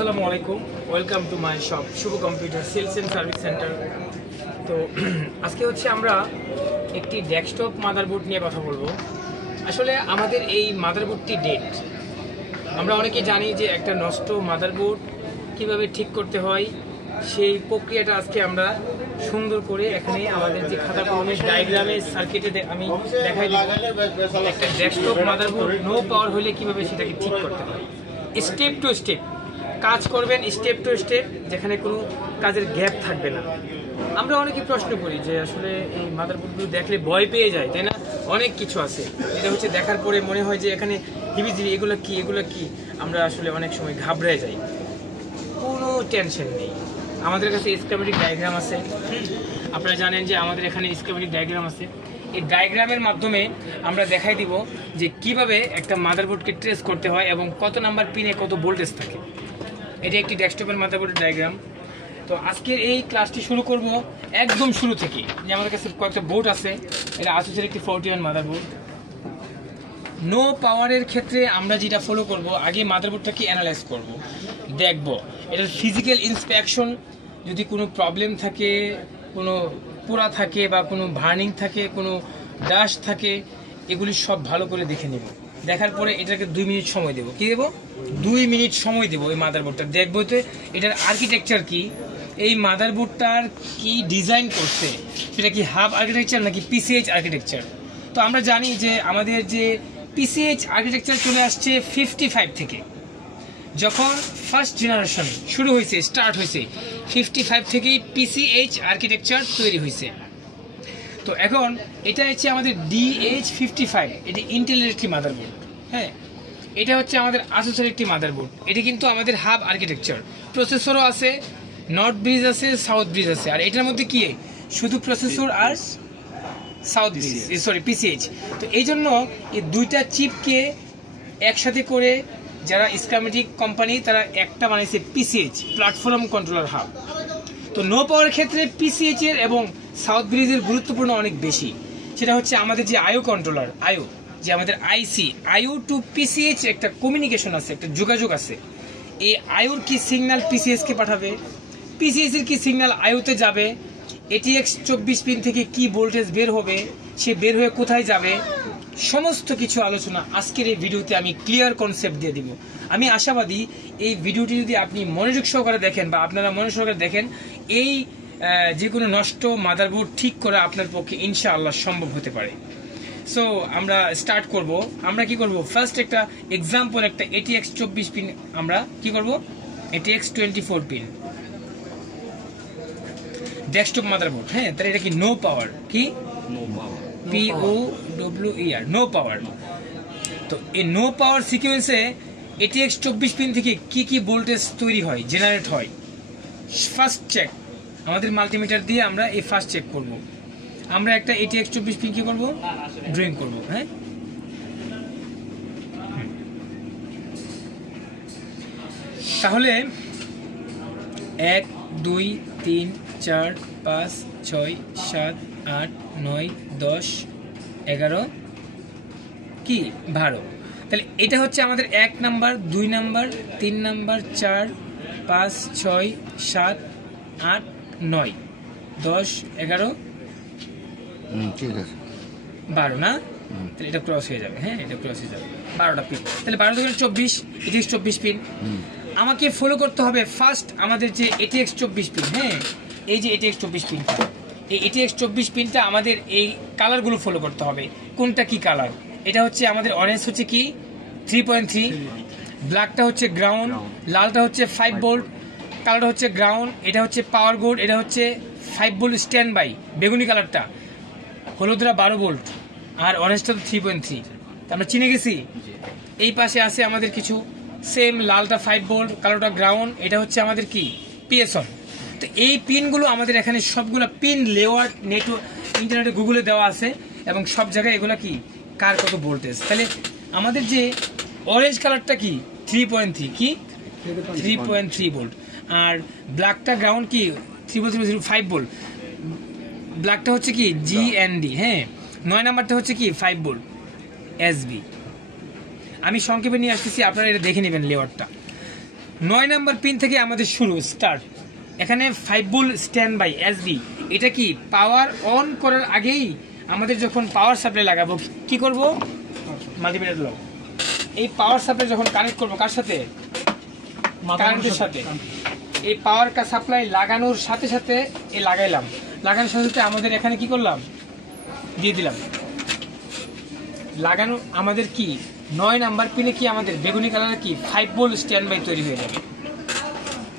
আসসালামু আলাইকুম, welcome to my shop Shubho computer sales and service centre. তো আজকে হচ্ছে আমরা একটি ডেস্কটপ মাদারবোর্ড নিয়ে কথা বলবো। আসলে আমাদের এই মাদারবোর্ডটি ডেড। আমরা অনেকেই জানি যে একটা নষ্ট মাদারবোর্ড কিভাবে ঠিক করতে হয়, সেই প্রক্রিয়াটা আজকে আমরা সুন্দর করে এখানে আমাদের যে খাতা কলমের ডায়াগ্রামের সার্কিটে আমি দেখাই দেব। একটা ডেস্কটপ মাদারবোর্ড নো পাওয়ার হলে কিভাবে সেটাকে ঠিক করতে হয়, স্টেপ টু স্টেপ কাজ করবেন, স্টেপ টু স্টেপ, যেখানে কোনো কাজের গ্যাপ থাকবে না। আমরা অনেকেই প্রশ্ন করি যে আসলে এই মাদারবোর্ডগুলো দেখলে ভয় পেয়ে যায়, তাই না? অনেক কিছু আছে এটা হচ্ছে দেখার পরে মনে হয় যে এখানে হিবিজিবি এগুলো কি আমরা আসলে অনেক সময় ঘাবড়ে যাই। কোনো টেনশন নেই, আমাদের কাছে স্কিমেটিক ডায়াগ্রাম আছে। আপনারা জানেন যে আমাদের এখানে স্কিমেটিক ডায়াগ্রাম আছে। এই ডায়াগ্রামের মাধ্যমে আমরা দেখাই দিব যে কিভাবে একটা মাদারবোর্ডকে ট্রেস করতে হয় এবং কত নাম্বার পিনে কত ভোল্টেজ থাকে। এটা একটি ডেস্কটপের মাদারবোর্ডের ডায়াগ্রাম। তো আজকের এই ক্লাসটি শুরু করব একদম শুরু থেকে। যে আমাদের কাছে কয়েকটা বোর্ড আছে, এটা আসুসের একটি 41 মাদারবোর্ড। নো পাওয়ারের ক্ষেত্রে আমরা যেটা ফলো করব, আগে মাদারবোর্ডটাকে অ্যানালাইজ করব, দেখব এটার ফিজিক্যাল ইন্সপেকশন, যদি কোনো প্রবলেম থাকে, কোনো পোড়া থাকে বা কোনো ভার্নিং থাকে, কোনো ডাস্ট থাকে, এগুলি সব ভালো করে দেখে নেব। দেখার পরে এটাকে 2 মিনিট সময় দেবো। কি দেবো? 2 মিনিট সময় দেবো এই মাদারবোর্ডটা দেখবো তো এটার আর্কিটেকচার কি, এই মাদারবোর্ডটার কি ডিজাইন করছে, সেটা কি হাব আর্কিটেকচার নাকি পিসিএইচ আর্কিটেকচার। তো আমরা জানি যে আমাদের যে পিসিএইচ আর্কিটেকচার চলে আসছে 55 থেকে। যখন ফার্স্ট জেনারেশন শুরু হয়েছে, স্টার্ট হয়েছে 55 থেকেই পিসিএইচ আর্কিটেকচার তৈরি হয়েছে। তো এখন এটা হচ্ছে আমাদের DH55, এটি ইন্টেলের একটি মাদারবোর্ড। হ্যাঁ, এটা হচ্ছে আমাদের আসুসের একটি মাদারবোর্ড। এটি কিন্তু আমাদের হাব আর্কিটেকচার, প্রসেসরও আছে, নর্থ ব্রিজ আছে, সাউথ ব্রিজ আছে। আর এটার মধ্যে কি শুধু প্রসেসর আর সাউথ ব্রিজ, সরি পিসিএইচ। তো এই জন্য এই দুইটা চিপকে একসাথে করে যারা স্কিমেটিক কোম্পানি তারা একটা বানিয়েছে পিসিএইচ, প্ল্যাটফর্ম কন্ট্রোলার হাব। তো নো পাওয়ার ক্ষেত্রে পিসিএইচ এর এবং সাউথ ব্রিজের গুরুত্বপূর্ণ অনেক বেশি। সেটা হচ্ছে আমাদের যে আইও কন্ট্রোলার, আইও যে আমাদের আইসি, আইও টু পিসিএইচ একটা কমিউনিকেশন আছে, একটা যোগাযোগ আছে। এই আইওর কি সিগন্যাল পিসিএইচ কে পাঠাবে, পিসিএইচ এর কি সিগন্যাল আইওতে যাবে, এটিএক্স 24 পিন থেকে কি ভোল্টেজ বের হবে, সে বের হয়ে কোথায় যাবে, সমস্ত কিছু আলোচনা আজকের এই ভিডিওতে আমি ক্লিয়ার কনসেপ্ট দিয়ে দিব। আমি আশাবাদী এই ভিডিওটি যদি আপনি মনোযোগ সহকারে দেখেন বা আপনারা মনোযোগ সহকারে দেখেন, এই যে কোনো নষ্ট মাদারবোর্ড ঠিক করা আপনার পক্ষে ইনশাআল্লাহ সম্ভব হতে পারে। সো আমরা স্টার্ট করব। আমরা কি করব, ফার্স্ট একটা এক্সাম্পল, একটা এটিএক্স 24 পিন আমরা কি করব, এটিএক্স 24 পিন ডেস্কটপ মাদারবোর্ড। হ্যাঁ, তাহলে এটা কি নো পাওয়ার, কি no power, POWER, no power. তো এই নো পাওয়ার সিকোয়েন্সে এটিএক্স 24 পিন থেকে কি কি ভোল্টেজ তৈরি হয়, জেনারেট হয়, ফার্স্ট চেক আমাদের মাল্টিমিটার দিয়ে আমরা এই ফার্স্ট চেক করব। আমরা একটা এটিএক্স 24 পিন কি করব, ড্রয়িং করব। হ্যাঁ, তাহলে 1 2 3 4 5 6 7 8 9 10 11 কি 12। তাহলে এটা হচ্ছে আমাদের 1 নাম্বার, 2 নাম্বার, 3 নাম্বার, 4 5 6 7 8 9 10 11 ঠিক আছে 12 না? তাহলে এটা ক্রস হয়ে যাবে। হ্যাঁ, এটা ক্রস হয়ে যাবে 12টা পিন। তাহলে 12 থেকে 24, এটিএক্স 24 পিন। আমাকে ফলো করতে হবে ফার্স্ট আমাদের যে এটিএক্স 24 পিন। হ্যাঁ, এই যে এটিএক্স 24 পিনটা, এই এটিএক্স 24 পিনটা আমাদের এই কালারগুলো ফলো করতে হবে। কোনটা কি কালার? এটা হচ্ছে আমাদের অরেঞ্জ হচ্ছে কি 3.3, ব্ল্যাকটা হচ্ছে গ্রাউন্ড, লালটা হচ্ছে 5 ভোল্ট, কালারটা হচ্ছে গ্রাউন্ড, এটা হচ্ছে পাওয়ার বোর্ড, এটা হচ্ছে 5 ভোল্ট স্ট্যান্ড বাই, বেগুনি কালারটা, হলুদরা 12 ভোল্ট, আর অরেঞ্জটা তো 3.3। আমরা চিনে গেছি। এই পাশে আছে আমাদের কিছু সেম, লালটা 5 ভোল্ট, কালোটা গ্রাউন্ড, এটা হচ্ছে আমাদের কি পিএসন। তো এই পিনগুলো আমাদের এখানে সবগুলো পিন লেআউট নেটওয়ার্ক ইন্টারনেটে গুগলে দেওয়া আছে এবং সব জায়গায় এগুলো কি কার কত ভোল্টেজ। তাহলে আমাদের যে অরেঞ্জ কালারটা কি 3.3, কি 3.3 ভোল্ট, আর ব্ল্যাকটা গ্রাউন্ড কি 3.5 ভোল্ট, ব্ল্যাকটা হচ্ছে কি জিএনডি। হ্যাঁ, 9 নাম্বারটা হচ্ছে কি 5 ভোল্ট এসবি। আমি সংক্ষেপে নিয়ে আসতেছি, আপনারা এটা দেখে নেবেন লেআউটটা। 9 নাম্বার পিন থেকে আমাদের শুরু স্টার্ট। এখানে 5 ভোল্ট স্ট্যান্ড বাই এসবি। এটা কি পাওয়ার অন করার আগেই আমাদের যখন পাওয়ার সাপ্লাই লাগাবো কি করব, মাল্টিমিটার লো, এই পাওয়ার সাপ্লাই যখন কানেক্ট করব কার সাথে, কারেন্টের সাথে, এই পাওয়ার সাপ্লাই লাগানোর সাথে সাথে এই লাগানোর সাথে সাথে আমাদের এখানে কি করলাম, দিয়ে দিলাম লাগানো। আমাদের কি 9 নাম্বার পিনে কি আমাদের বেগুনি কালার কি 5 ভোল্ট স্ট্যান্ড বাই তৈরি হয়ে যাবে।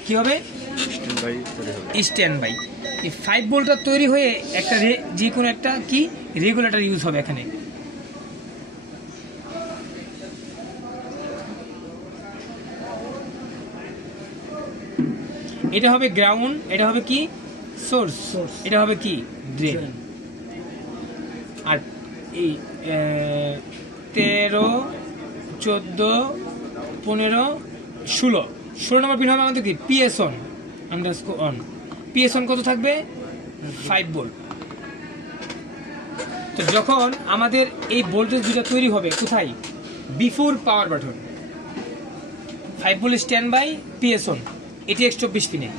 কি হবে, স্ট্যান্ড বাই। এই 5 ভোল্টটা তৈরি হয়ে একটা যে কোনো একটা কি রেগুলেটর ইউজ হবে এখানে। এটা হবে গ্রাউন্ড, এটা হবে কি সোর্স, এটা হবে কি ড্রেন। আর এই 13, 14, 15, 16 নম্বর পিন হবে আমাদের কি PS on underscore on. PS on কত থাকবে, 5 ভোল্ট। তো যখন আমাদের এই ভোল্টেজ দুটো তৈরি হবে কোথায়, before power button, 5 volt standby PS on, এটি 24 পিনে।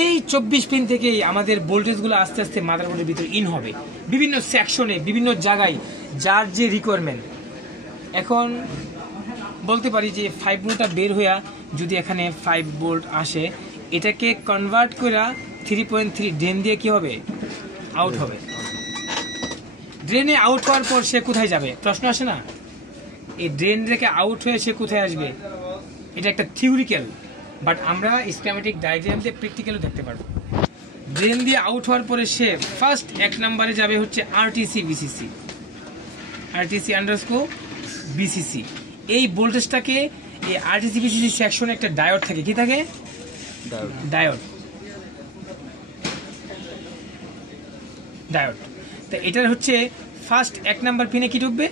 এই 24 পিন থেকেই আমাদের ভোল্টেজগুলো আস্তে আস্তে মাদারবোর্ডের ভিতরে ইন হবে বিভিন্ন সেকশনে, বিভিন্ন জায়গায়, যার যে রিকোয়ারমেন্ট। এখন বলতে পারি যে 5 ভোল্টটা বের হইয়া যদি এখানে 5 ভোল্ট আসে, এটাকে কনভার্ট করে 3.3 ড্রেন দিয়ে কি হবে, আউট হবে। ড্রেনে আউট হওয়ার পর সে কোথায় যাবে, প্রশ্ন আসে না? এই ড্রেন থেকে আউট হয়ে সে কোথায় আসবে, এটা একটা থিওরিক্যাল, বাট আমরা স্কিমেটিক ডায়াগ্রাম দিয়ে প্র্যাকটিক্যালও দেখতে পারবো। ড্রেন দিয়ে আউট হওয়ার পরে সে ফার্স্ট 1 নম্বরে যাবে হচ্ছে RTC BCC, RTC underscore BCC. এই ভোল্টেজটাকে এই আরটিসি বিসিসি সেকশনে একটা ডায়োড থাকে, কি থাকে, ডায়োড। তো এটার হচ্ছে ফার্স্ট 1 নাম্বার পিনে কি ঢুকবে,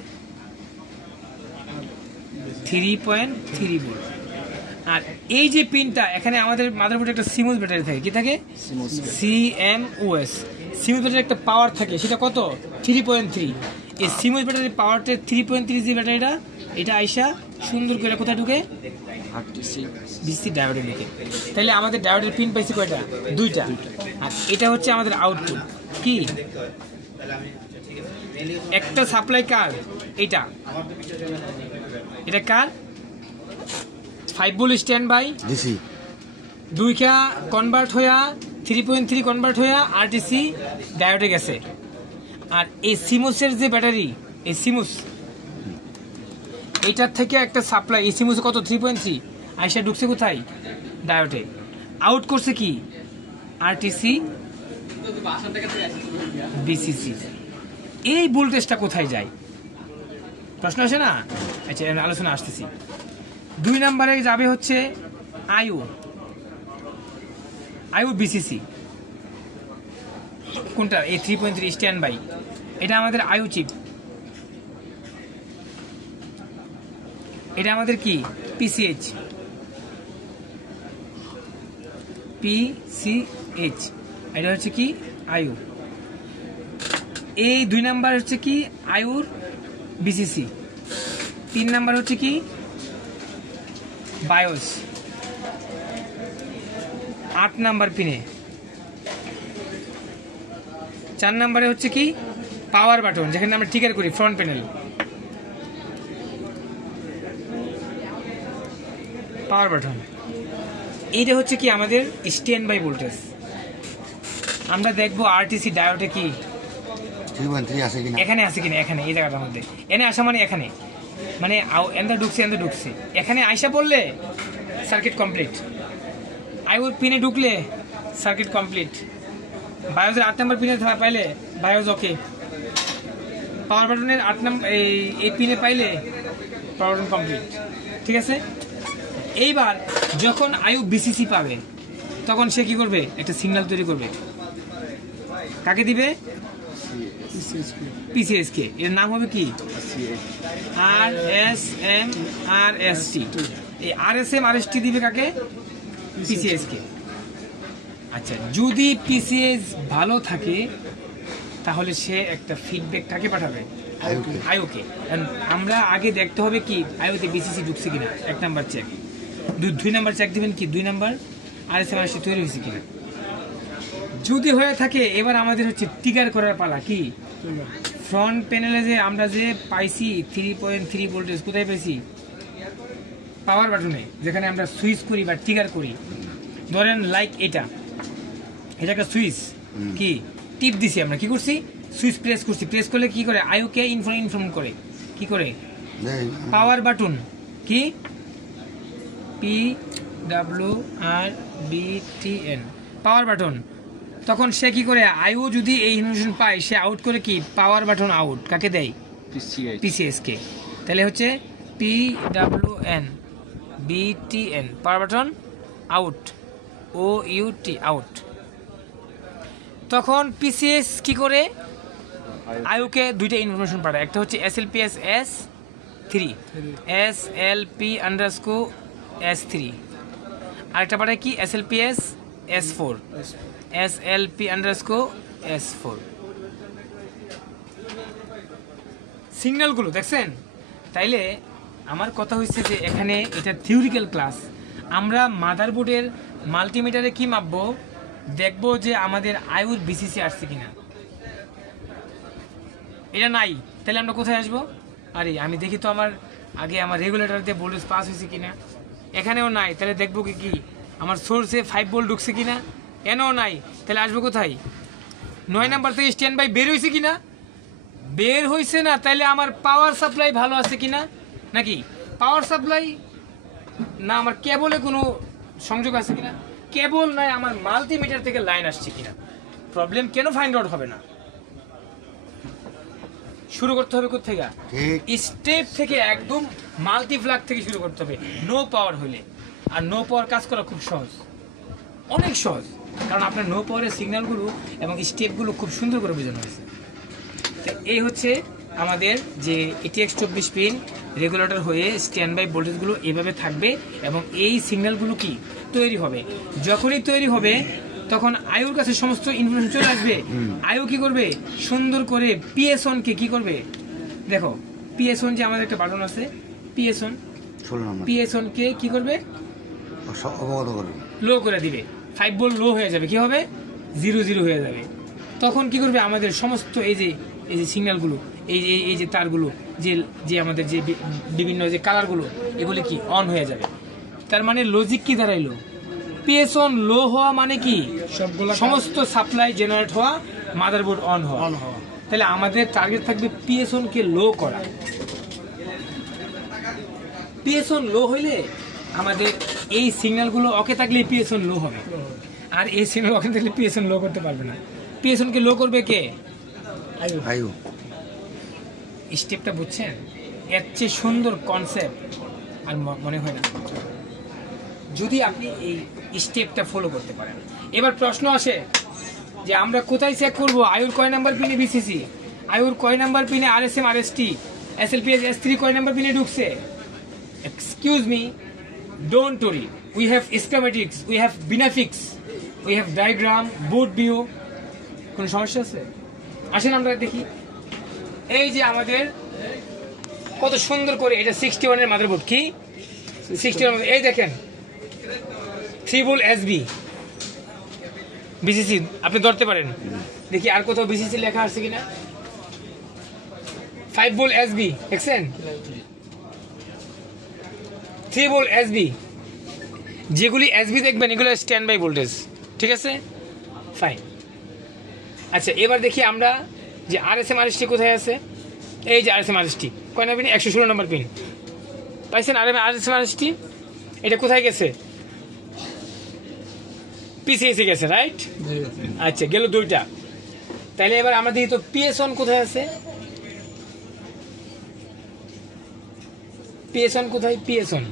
3.3 ভোল্ট। আর এই যে পিনটা এখানে আমাদের মাদারবোর্ডে একটা সিমোস ব্যাটারি থাকে, কি থাকে, সিএমওএস। সিমোস ব্যাটারি একটা পাওয়ার থাকে, সেটা কত, 3.3। এই সিমোস ব্যাটারির পাওয়ারটা 3.3 যে ব্যাটারিটা, এটা আইসা সুন্দর করে কোথায় ঢুকে, বিসি ডায়োডের দিকে। তাহলে আমাদের ডায়োডের পিন পাইছে কয়টা, 2টা। আর এটা হচ্ছে আমাদের আউটপুট, কি একটা সাপ্লাই কার, এটা কার 5 ভোল্ট স্ট্যান্ড বাই ডিসি, 2টা কনভার্ট হইয়া 3.3 কনভার্ট হইয়া আরটিসি ডায়োডে গেছে। আর এই সিমোসের যে ব্যাটারি, এই সিমোস, এটার থেকে একটা সাপ্লাই, এই সিমোস কত 3.3 আইসা ঢুকছে কোথায়, ডায়োডে। আউট করছে কি, আরটিসি বিসিসি। এই ভোল্টেজটা কোথায় যায়, প্রশ্ন আসে না? আচ্ছা আলোচনা আসতেছি। 2 নম্বরে যাবে হচ্ছে আইও বিসিসি। কোনটা, এই 3.3 স্ট্যান্ড বাই, এটা আমাদের আইও চিপ। এটা আমাদের কি পিসিএইচ, এটা হচ্ছে কি আইও। এই 2 নাম্বার হচ্ছে কি আইওর বিসিসি। 3 নাম্বার হচ্ছে কি বায়োস। 8 নাম্বার পিনে। 4 নাম্বারে হচ্ছে কি পাওয়ার বাটন, যেখানে আমরা ট্রিগার করি ফ্রন্ট প্যানেল, পাওয়ার বাটন। এইটা হচ্ছে কি আমাদের স্ট্যান্ড বাই ভোল্টেজ। আমরা দেখবো আরটিসি ডায়োডে কি 3.3 আছে কিনা, এখানে আছে কিনা, এখানে এই জায়গাটার মধ্যে। এনে আসা মানে এখানে, মানে এন্দা ঢুকছে, এখানে আইসা পড়লে সার্কিট কমপ্লিট। আইওর পিনে ঢুকলে সার্কিট কমপ্লিট। বায়োজের 8 নম্বর পিনে পাইলে বায়োজ ওকে। পাওয়ার বাটনের 8 নম্বর এই পিনে পাইলে পাওয়ার বাটন কমপ্লিট, ঠিক আছে। এইবার যখন আইও বিসিসি পাবে তখন সে কি করবে, একটা সিগন্যাল তৈরি করবে, কাকে দিবে, পিসিএসকে। এর নাম হবে কি আরএসএম আরএসটি। এই আরএসএম আরএসটি দিবে কাকে, পিসিএসকে। আচ্ছা, যদি পিসিএস ভালো থাকে তাহলে সে একটা ফিডব্যাক কাকে পাঠাবে, আইওকে। আমরা আগে দেখতে হবে কি আইওতে বিসিসি ঢুকছে কিনা, 1 নাম্বার চেক। দুই নাম্বার চেক দিবেন কি 2 নাম্বার আরএসএম আরএসটি তৈরি হয়েছে কিনা। যদি হয়ে থাকে এবার আমাদের হচ্ছে ট্রিগার করার পালা। কি ফ্রন্ট প্যানেলে যে আমরা যে পাইছি 3.3 ভোল্টেজ, কোথায় পাইছি? পাওয়ার বাটনে, যেখানে আমরা সুইচ করি বা ট্রিগার করি। ধরেন লাইক এটা একটা সুইচ, কি টিপ দিছি আমরা, কি করছি? সুইচ প্রেস করছি। প্রেস করলে কি করে? আইওকে ইনফর্ম করে। কি করে? পাওয়ার বাটন, কি PWRBTN পাওয়ার বাটন। তখন সে কি করে? আইও যদি এই ইনফরমেশন পায়, সে আউট করে কি? পাওয়ার বাটন আউট কাকে দেয়? PCS কে। তাহলে হচ্ছে PWNBTN power button out, OUT out. তখন PCS কি করে? আইওকে দুইটা ইনফরমেশন পাঠায়। একটা হচ্ছে SLPS S3, SLP_S3, আরেকটা পাঠায় কি? SLPS S4, SLP_S4। সিগন্যালগুলো দেখছেন? তাইলে আমার কথা হচ্ছে যে এখানে এটা থিওরিক্যাল ক্লাস। আমরা মাদারবোর্ডের মাল্টিমিটারে কি মাপবো? দেখবো যে আমাদের আইওর বিসিসি আসছে কিনা। এটা নাই, তাহলে আমরা কোথায় আসবো? আরে আমি দেখি তো আমার আগে আমার রেগুলেটর দিয়ে ভোল্টেজ পাস হয়েছে কিনা। এখানেও নাই, তাহলে দেখবো কি আমার সোর্সে 5 ভোল্ট ঢুকছে কিনা। এনও নাই, তাহলে আসবো কোথায়? 9 নাম্বার থেকে স্ট্যান্ড বাই বের হয়েছে কিনা। বের হয়েছে না, তাহলে আমার পাওয়ার সাপ্লাই ভালো আছে কিনা। নাকি পাওয়ার সাপ্লাই না আমার কেবলে কোনো সংযোগ আছে কিনা। কেবল নাই, আমার মাল্টিমিটার থেকে লাইন আসছে কিনা। প্রবলেম কেন ফাইন্ড আউট হবে না? শুরু করতে হবে কোথা থেকে? স্টেপ থেকে, একদম মাল্টিপ্লাগ থেকে শুরু করতে হবে। নো পাওয়ার হইলে, আর নো পাওয়ার কাজ করা খুব সহজ, অনেক সহজ, কারণ আপনার নো পাওয়ারের সিগন্যালগুলো এবং স্টেপগুলো খুব সুন্দর করে বোঝানো হয়েছে। তো এই হচ্ছে আমাদের যে ATX 24 পিন রেগুলেটর হয়ে স্ট্যান্ড বাই ভোল্টেজগুলো এভাবে থাকবে এবং এই সিগন্যালগুলো কি তৈরি হবে। যখনই তৈরি হবে তখন আইওর কাছে সমস্ত ইনফরমেশন চলে আসবে। আইও কি করবে? সুন্দর করে PSON কে কি করবে? দেখো PSON যে আমাদের একটা বাটন আছে, PSON কে কি করবে? লো করে দিবে। 5 ভোল্ট লো হয়ে যাবে, কি হবে? 0 হয়ে যাবে। তখন কি করবে? আমাদের সমস্ত এই যে সিগন্যালগুলো, এই যে তারগুলো, যে আমাদের যে বিভিন্ন যে কালারগুলো, এগুলি কি অন হয়ে যাবে। তার মানে লজিক কি দাঁড়াইলো? PSON লো হওয়া মানে কি? সমস্ত সাপ্লাই জেনারেট হওয়া, মাদারবোর্ড অন হওয়া। তাহলে আমাদের টার্গেট থাকবে PSON কে লো করা। PSON লো হইলে আমাদের এই সিগন্যালগুলো ওকে থাকলে PSON লো হবে, আর এই সিগন্যাল ওকে থাকলে PSON লো করতে পারবে না। PSON কে লো করবে কে? আইও। স্টেপটা বুঝছেন? এর চেয়ে সুন্দর কনসেপ্ট আর মনে হয় না, যদি আপনি এই স্টেপটা ফলো করতে পারেন। এবার প্রশ্ন আসে যে আমরা কোথায় চেক করব? আইওর কয় নাম্বার পিনে বিসিসি, আইওর কয় নাম্বার পিনে আরএসএম আরএসটি, SLPS S3 কয় নাম্বার পিনে ঢুকছে। Excuse me, don't worry, we have schematics, we have বিনাফিক্স, we have diagram, board view. কোনো সমস্যা আছে? আসেন আমরা দেখি। এই যে আমাদের কত সুন্দর করে এটা 61 এর মাদারবোর্ড। কি 61? এই দেখেন 3 ভোল্ট SB বিসিসি, আপনি ধরতে পারেন। দেখি আর কোথাও বিসিসি লেখা আছে কিনা। 5 ভোল্ট SB দেখছেন, 3 ভোল্ট SB। যেগুলি SB দেখবেন এগুলো স্ট্যান্ড বাই ভোল্টেজ, ঠিক আছে, ফাইন। আচ্ছা এবার দেখি আমরা যে আরএসএম আরএসটি কোথায় আছে। এই যে আরএসএম আরএসটি কয় নাম্বার পিন? 116 নম্বর পিন পাইছেন। আরএসএম আরএসটি এটা কোথায় গেছে? পিসিএসে গেছে, রাইট? আচ্ছা গেল দুইটা। তাহলে এবার আমরা দেখি তো PSON কোথায় আছে। PSON কোথায়? PSON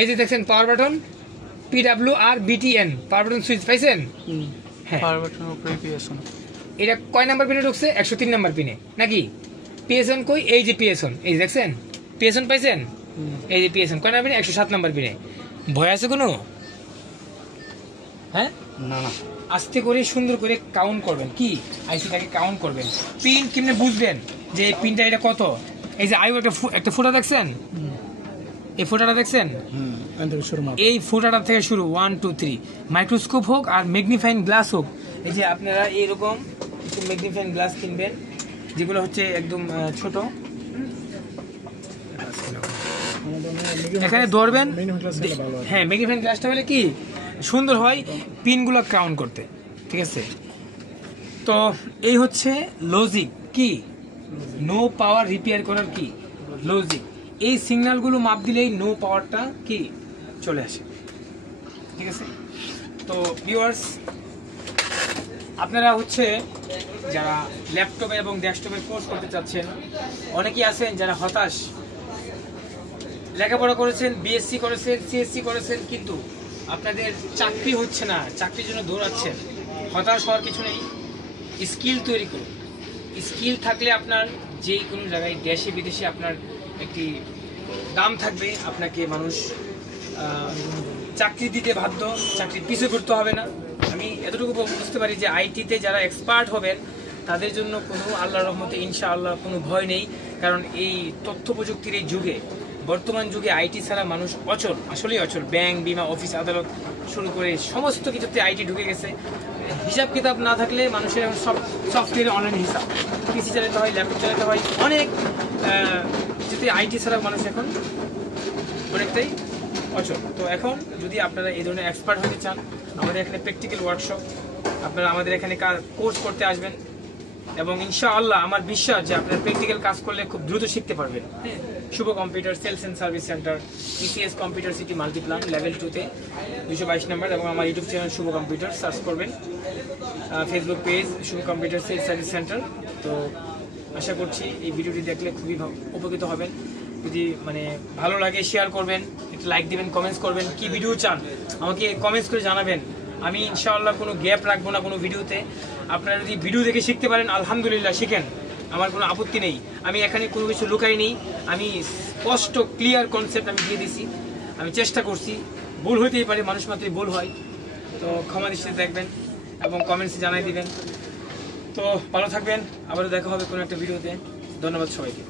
এই যে দেখছেন power button, PWRBTN power button switch পাইছেন? হ্যাঁ, পাওয়ার বাটনের উপরে PSON। এটা কয় নাম্বার পিনে ঢুকছে? 103 নাম্বার পিনে, নাকি? PSON কই? এই যে PSON, এই দেখছেন PSON পাইছেন? এই যে PSON কয় নাম্বার পিনে? 107 নাম্বার পিনে। ভয় আছে কোনো? হ্যাঁ না না, আস্তে করে সুন্দর করে কাউন্ট করবেন। কি আইসিটাকে কাউন্ট করবেন। পিন কেমনে বুঝবেন যে এই পিনটা এটা কত? এই যে আইও একটা ফুটা দেখছেন, এই ফোটাটা দেখছেন, এই ফোটাটা থেকে শুরু 1 2 3 মাইক্রোস্কোপ হোক আর ম্যাগনিফাইং গ্লাস হোক, এই যে আপনারা এইরকম কিছু ম্যাগনিফাইং গ্লাস কিনবেন যেগুলো হচ্ছে একদম ছোট, এখানে ধরবেন। হ্যাঁ, ম্যাগনিফাইং গ্লাসটা হলে কি সুন্দর হয় পিনগুলো ক্রাউন করতে, ঠিক আছে। তো এই হচ্ছে লজিক, কি নো পাওয়ার রিপেয়ার করার কি লজিক, এই সিগন্যালগুলো মাপ দিলেই নো পাওয়ারটা কি চলে আসে, ঠিক আছে। তো ভিউয়ার্স, আপনারা হচ্ছে যারা ল্যাপটপে এবং ডেস্কটপে কোর্স করতে চাচ্ছেন, অনেকেই আছেন যারা হতাশ, লেখাপড়া করেছেন, বিএসসি করেছেন, সিএসসি করেছেন, কিন্তু আপনাদের চাকরি হচ্ছে না, চাকরির জন্য দৌড়াচ্ছেন। হতাশ হওয়ার কিছু নেই, স্কিল তৈরি করুন। স্কিল থাকলে আপনার যে কোনো জায়গায় দেশে বিদেশে আপনার একটি দাম থাকবে, আপনাকে মানুষ চাকরি দিতে বাধ্য, চাকরির পিছু করতে হবে না। আমি এতটুকু বুঝতে পারি যে আইটিতে যারা এক্সপার্ট হবেন তাদের জন্য কোনো আল্লাহর রহমতে ইনশাআল্লাহ কোনো ভয় নেই, কারণ এই তথ্য প্রযুক্তির এই যুগে, বর্তমান যুগে আইটি ছাড়া মানুষ অচল, আসলেই অচল। ব্যাংক, বিমা, অফিস, আদালত শুরু করে সমস্ত কিছুতে আইটি ঢুকে গেছে। হিসাব কিতাব না থাকলে মানুষের এখন সব সফটওয়্যারে অনলাইন হিসাব, পিসি চালাতে হয়, ল্যাপটপ চালাতে হয়, অনেক যদি আইটি ছাড়া মানুষ এখন অনেকটাই অচল। তো এখন যদি আপনারা এই ধরনের এক্সপার্ট হতে চান, আমাদের এখানে প্র্যাকটিক্যাল ওয়ার্কশপ, আপনারা আমাদের এখানে কোর্স করতে আসবেন এবং ইনশাআল্লাহ আমার বিশ্বাস যে আপনারা প্র্যাকটিক্যাল কাজ করলে খুব দ্রুত শিখতে পারবেন। Shubho computer sales and service centre, ECS computer city multiplan level 2-তে 222 নম্বর, এবং আমার YouTube channel Shubho computer search করবেন, Facebook page Shubho computer sales service centre. তো আশা করছি এই ভিডিওটি দেখলে খুবই উপকৃত হবেন। যদি ভালো লাগে শেয়ার করবেন, একটু লাইক দিবেন, কমেন্টস করবেন, কি ভিডিও চান আমাকে কমেন্টস করে জানাবেন। আমি ইনশাআল্লাহ কোনো গ্যাপ রাখবো না কোনো ভিডিওতে। আপনারা যদি ভিডিও দেখে শিখতে পারেন আলহামদুলিল্লাহ, শিখেন, আমার কোনো আপত্তি নেই। আমি এখানে কোনো কিছু লুকাই নেই, আমি স্পষ্ট ক্লিয়ার কনসেপ্ট আমি দিয়ে দিছি। আমি চেষ্টা করছি, ভুল হইতেই পারে, মানুষ মাত্রই ভুল হয়, তো ক্ষমা দৃষ্টিতে দেখবেন এবং কমেন্টসে জানাই দিবেন। তো ভালো থাকবেন, আবারও দেখা হবে কোনো একটা ভিডিওতে। ধন্যবাদ সবাইকে।